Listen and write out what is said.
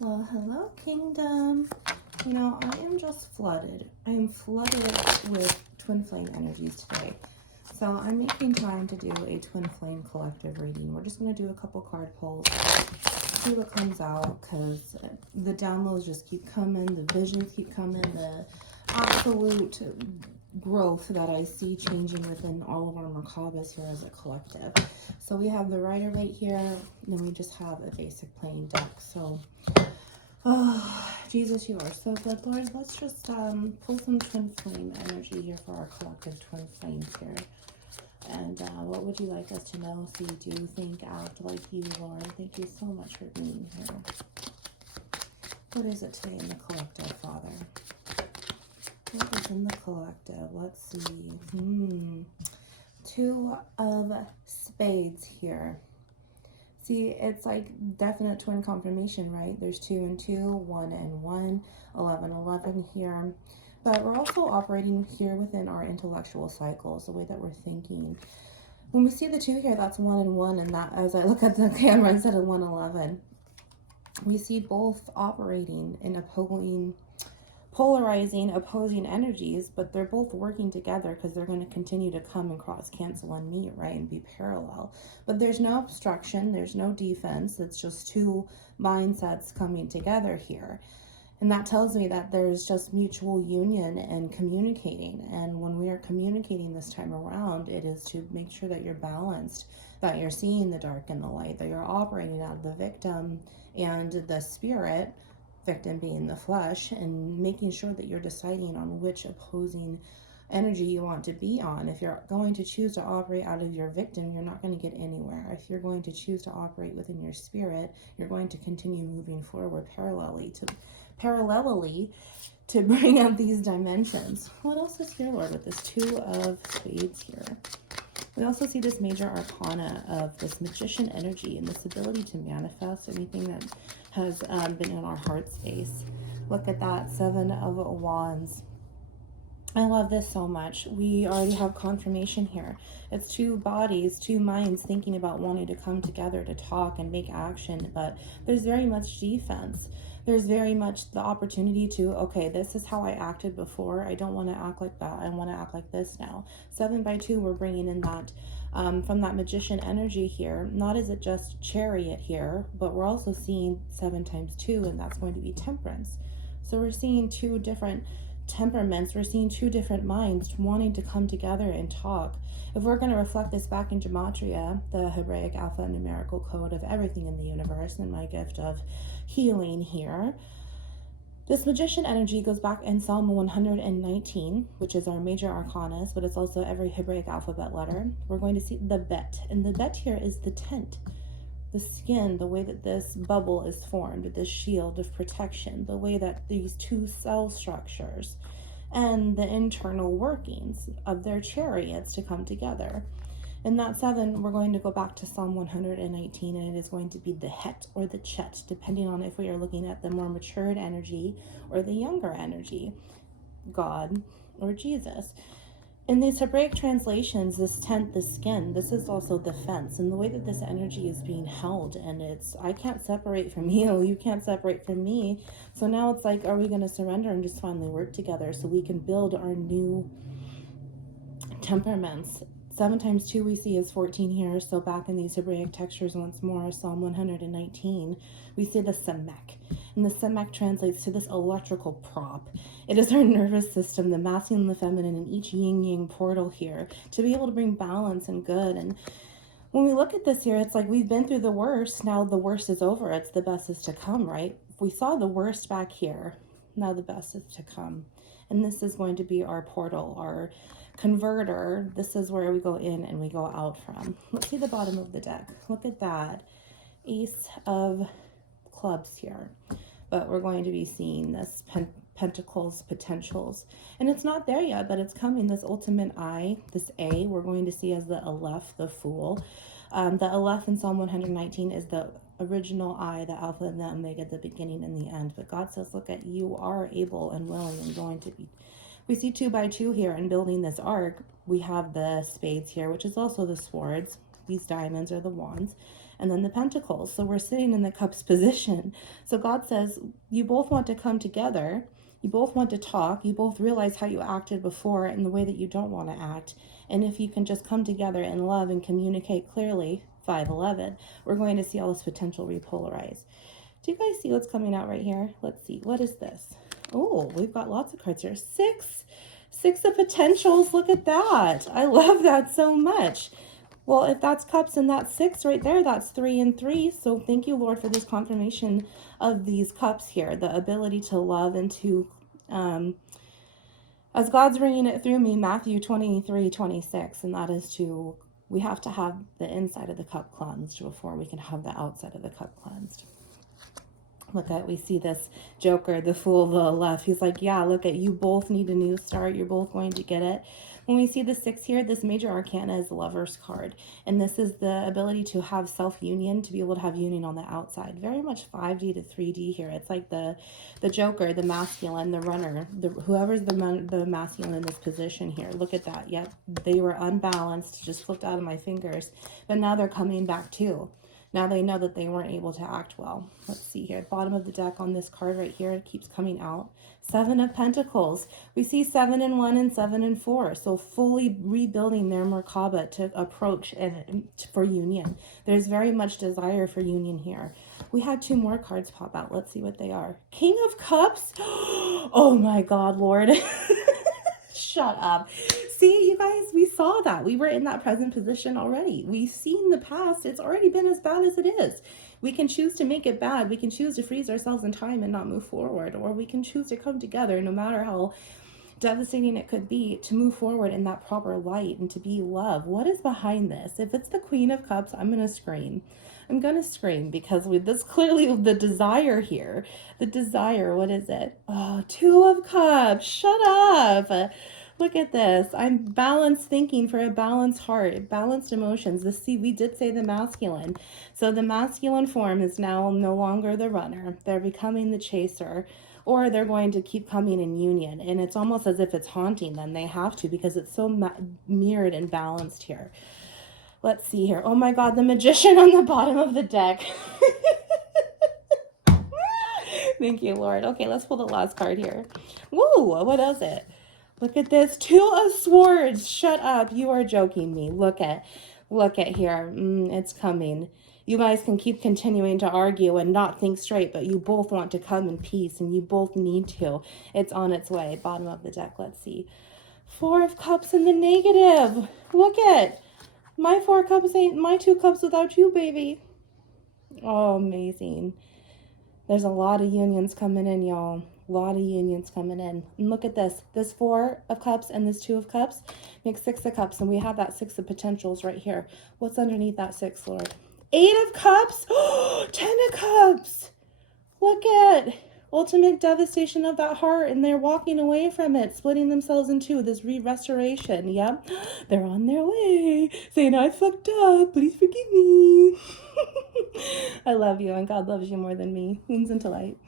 Well, hello, Kingdom. You know, I am just flooded. I am flooded with twin flame energies today. So I'm making time to do a twin flame collective reading. We're just going to do a couple card pulls, see what comes out, because the downloads just keep coming, the visions keep coming, the absolute growth that I see changing within all of our Merkabas here as a collective. So we have the Rider right here, and then we just have a basic plain deck. So oh, Jesus, you are so good, Lord. Let's just pull some twin flame energy here for our collective twin flames here. And what would you like us to know, see, do, think, act like you, Lord? Thank you so much for being here. What is it today in the collective, Father? What is in the collective? Let's see. Two of spades here. See, it's like definite twin confirmation, right? There's 2 and 2, 1 and 1, 11, 11 here. But we're also operating here within our intellectual cycles, the way that we're thinking. When we see the 2 here, that's 1 and 1, and that, as I look at the camera instead of 1, 11, we see both operating in polarizing, opposing energies, but they're both working together because they're going to continue to come and cross, cancel, and meet, right, and be parallel. But there's no obstruction, there's no defense. It's just two mindsets coming together here. And that tells me that there's just mutual union and communicating. And when we are communicating this time around, it is to make sure that you're balanced, that you're seeing the dark and the light, that you're operating out of the victim and the spirit, victim being the flesh, and making sure that you're deciding on which opposing energy you want to be on. If you're going to choose to operate out of your victim, you're not going to get anywhere. If you're going to choose to operate within your spirit, you're going to continue moving forward parallelly to bring up these dimensions. What else is here, Lord, with this 2 of spades here? We also see this major arcana of this magician energy and this ability to manifest anything that has been in our heart space. Look at that, 7 of wands. I love this so much. We already have confirmation here. It's 2 bodies, 2 minds thinking about wanting to come together to talk and make action, but there's very much defense. There's very much the opportunity to, okay, this is how I acted before. I don't want to act like that. I want to act like this now. 7 by 2, we're bringing in that from that magician energy here. Not is it just chariot here, but we're also seeing 7 times 2, and that's going to be temperance. So we're seeing 2 different temperaments. We're seeing 2 different minds wanting to come together and talk. If we're going to reflect this back in Gematria, the Hebraic alpha numerical code of everything in the universe, and my gift of healing here, this magician energy goes back in Psalm 119, which is our major arcanas, but it's also every Hebraic alphabet letter. We're going to see the bet, and the bet here is the tent, the skin, the way that this bubble is formed, this shield of protection, the way that these 2 cell structures and the internal workings of their chariots to come together. In that 7, we're going to go back to Psalm 119, and it is going to be the het or the chet, depending on if we are looking at the more matured energy or the younger energy, God or Jesus. In these Hebraic translations, this tent, the skin, this is also the fence, and the way that this energy is being held, and it's, I can't separate from you, you can't separate from me. So now it's like, are we going to surrender and just finally work together so we can build our new temperaments? 7 times 2 we see is 14 here. So back in these Hebraic textures once more, Psalm 119, we see the semek. And the semek translates to this electrical prop. It is our nervous system, the masculine and the feminine, in each yin-yang portal here, to be able to bring balance and good. And when we look at this here, it's like we've been through the worst. Now the worst is over. It's the best is to come, right? If we saw the worst back here, now the best is to come. And this is going to be our portal, our converter. This is where we go in and we go out from. Let's see the bottom of the deck. Look at that. Ace of clubs here. But we're going to be seeing this pentacles, potentials. And it's not there yet, but it's coming. This ultimate I, this A, we're going to see as the Aleph, the Fool. The Aleph in Psalm 119 is the original I, the Alpha and the Omega, the beginning and the end. But God says, look at, you are able and willing and going to be. We see 2 by 2 here in building this arc. We have the spades here, which is also the swords. These diamonds are the wands. and then the pentacles. So we're sitting in the cups position. So God says, you both want to come together. You both want to talk. You both realize how you acted before and the way that you don't want to act. And if you can just come together in love and communicate clearly, 511, we're going to see all this potential repolarize. Do you guys see what's coming out right here? Let's see. What is this? Oh, we've got lots of cards here. Six of potentials. Look at that. I love that so much. Well, if that's cups and that's 6 right there, that's 3 and 3. So thank you, Lord, for this confirmation of these cups here, the ability to love and to, as God's bringing it through me, Matthew 23:26, and that is to, we have to have the inside of the cup cleansed before we can have the outside of the cup cleansed. Look at, we see this Joker, the Fool, the left. He's like, yeah, look at, you both need a new start. You're both going to get it. When we see the 6 here, this major arcana is the Lover's card. And this is the ability to have self-union, to be able to have union on the outside. Very much 5D to 3D here. It's like the Joker, the masculine, the runner, whoever's the masculine in this position here. Look at that. Yep, they were unbalanced, just flipped out of my fingers. But now they're coming back too. Now they know that they weren't able to act well. Let's see here. Bottom of the deck on this card right here, it keeps coming out. 7 of Pentacles. We see 7 and 1 and 7 and 4. So fully rebuilding their Merkaba to approach and for union. There's very much desire for union here. We had 2 more cards pop out. Let's see what they are. King of Cups. Oh my God, Lord. Shut up. See, you guys, we saw that. We were in that present position already. We've seen the past. It's already been as bad as it is. We can choose to make it bad. We can choose to freeze ourselves in time and not move forward. Or we can choose to come together, no matter how devastating it could be, to move forward in that proper light and to be love. What is behind this? If it's the Queen of Cups, I'm going to scream. I'm going to scream because with this clearly the desire here. The desire, what is it? Oh, 2 of Cups. Shut up. Look at this. I'm balanced thinking for a balanced heart, balanced emotions. We did say the masculine. So the masculine form is now no longer the runner. They're becoming the chaser, or they're going to keep coming in union. And it's almost as if it's haunting them. They have to, because it's so mirrored and balanced here. Let's see here. Oh my God, the Magician on the bottom of the deck. Thank you, Lord. Okay, let's pull the last card here. Woo, what is it? Look at this. 2 of Swords. Shut up. You are joking me. Look at here. It's coming. You guys can keep continuing to argue and not think straight, but you both want to come in peace, and you both need to. It's on its way. Bottom of the deck. Let's see. 4 of Cups in the negative. Look at my 4 cups ain't my 2 cups without you, baby. Oh, amazing. There's a lot of unions coming in, y'all. A lot of unions coming in. And look at this. This 4 of Cups and this 2 of Cups makes 6 of Cups. And we have that 6 of potentials right here. What's underneath that 6, Lord? 8 of Cups. 10 of Cups. Look at ultimate devastation of that heart. And they're walking away from it, splitting themselves in 2. This restoration. Yep. They're on their way. Saying, I fucked up. Please forgive me. I love you, and God loves you more than me. Wounds into light.